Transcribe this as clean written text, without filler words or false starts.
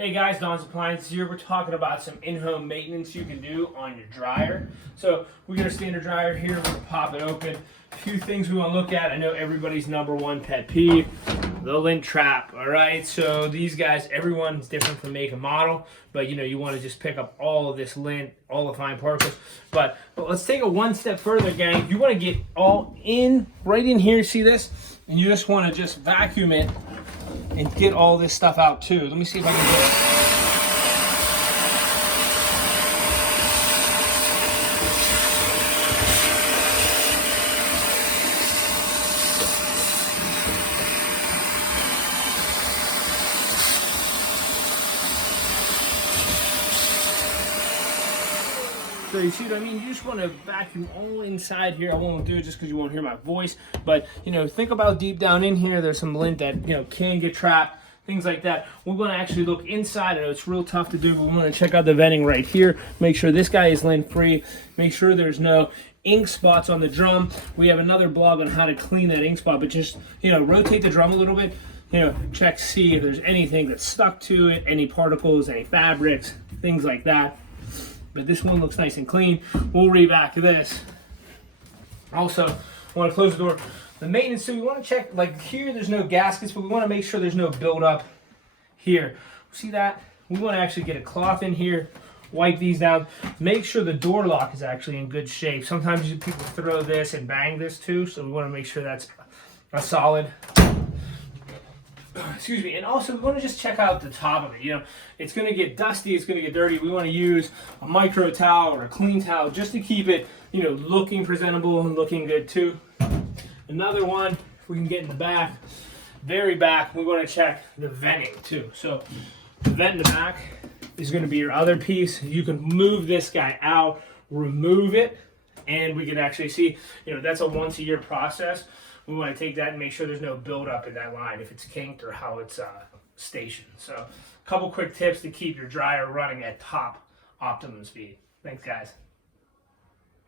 Hey guys, Don's Appliances here. We're talking about some in-home maintenance you can do on your dryer. So we got a standard dryer here. We're gonna pop it open. A few things we want to look at. I know everybody's number one pet peeve, the lint trap. All right, so these guys, everyone's different from make and model, but you want to just pick up all of this lint, all the fine particles. But let's take it one step further, gang. You want to get all in, right in here. See this? And you just want to just vacuum it and get all this stuff out too. Let me see if I can do it. So you see what I mean? You just want to vacuum all inside here. I won't do it just because you won't hear my voice. But, think about deep down in here, there's some lint that, can get trapped, things like that. We're going to actually look inside. I know it's real tough to do, but we're going to check out the venting right here. Make sure this guy is lint free. Make sure there's no ink spots on the drum. We have another blog on how to clean that ink spot, but just, rotate the drum a little bit. Check, see if there's anything that's stuck to it, any particles, any fabrics, things like that. But this one looks nice and clean. We'll revac this. Also, I want to close the door. The maintenance, so we want to check, like here, there's no gaskets, but we want to make sure there's no buildup here. See that? We want to actually get a cloth in here, wipe these down, make sure the door lock is actually in good shape. Sometimes people throw this and bang this too, so we want to make sure that's a solid. Excuse me, and also we want to just check out the top of it. It's going to get dusty, it's going to get dirty. We want to use a micro towel or a clean towel just to keep it, looking presentable and looking good too. Another one, if we can get in the back, very back, we want to check the venting too. So the vent in the back is going to be your other piece. You can move this guy out, remove it, and we can actually see, that's a once a year process. We want to take that and make sure there's no buildup in that line if it's kinked or how it's stationed. So a couple quick tips to keep your dryer running at top optimum speed. Thanks, guys.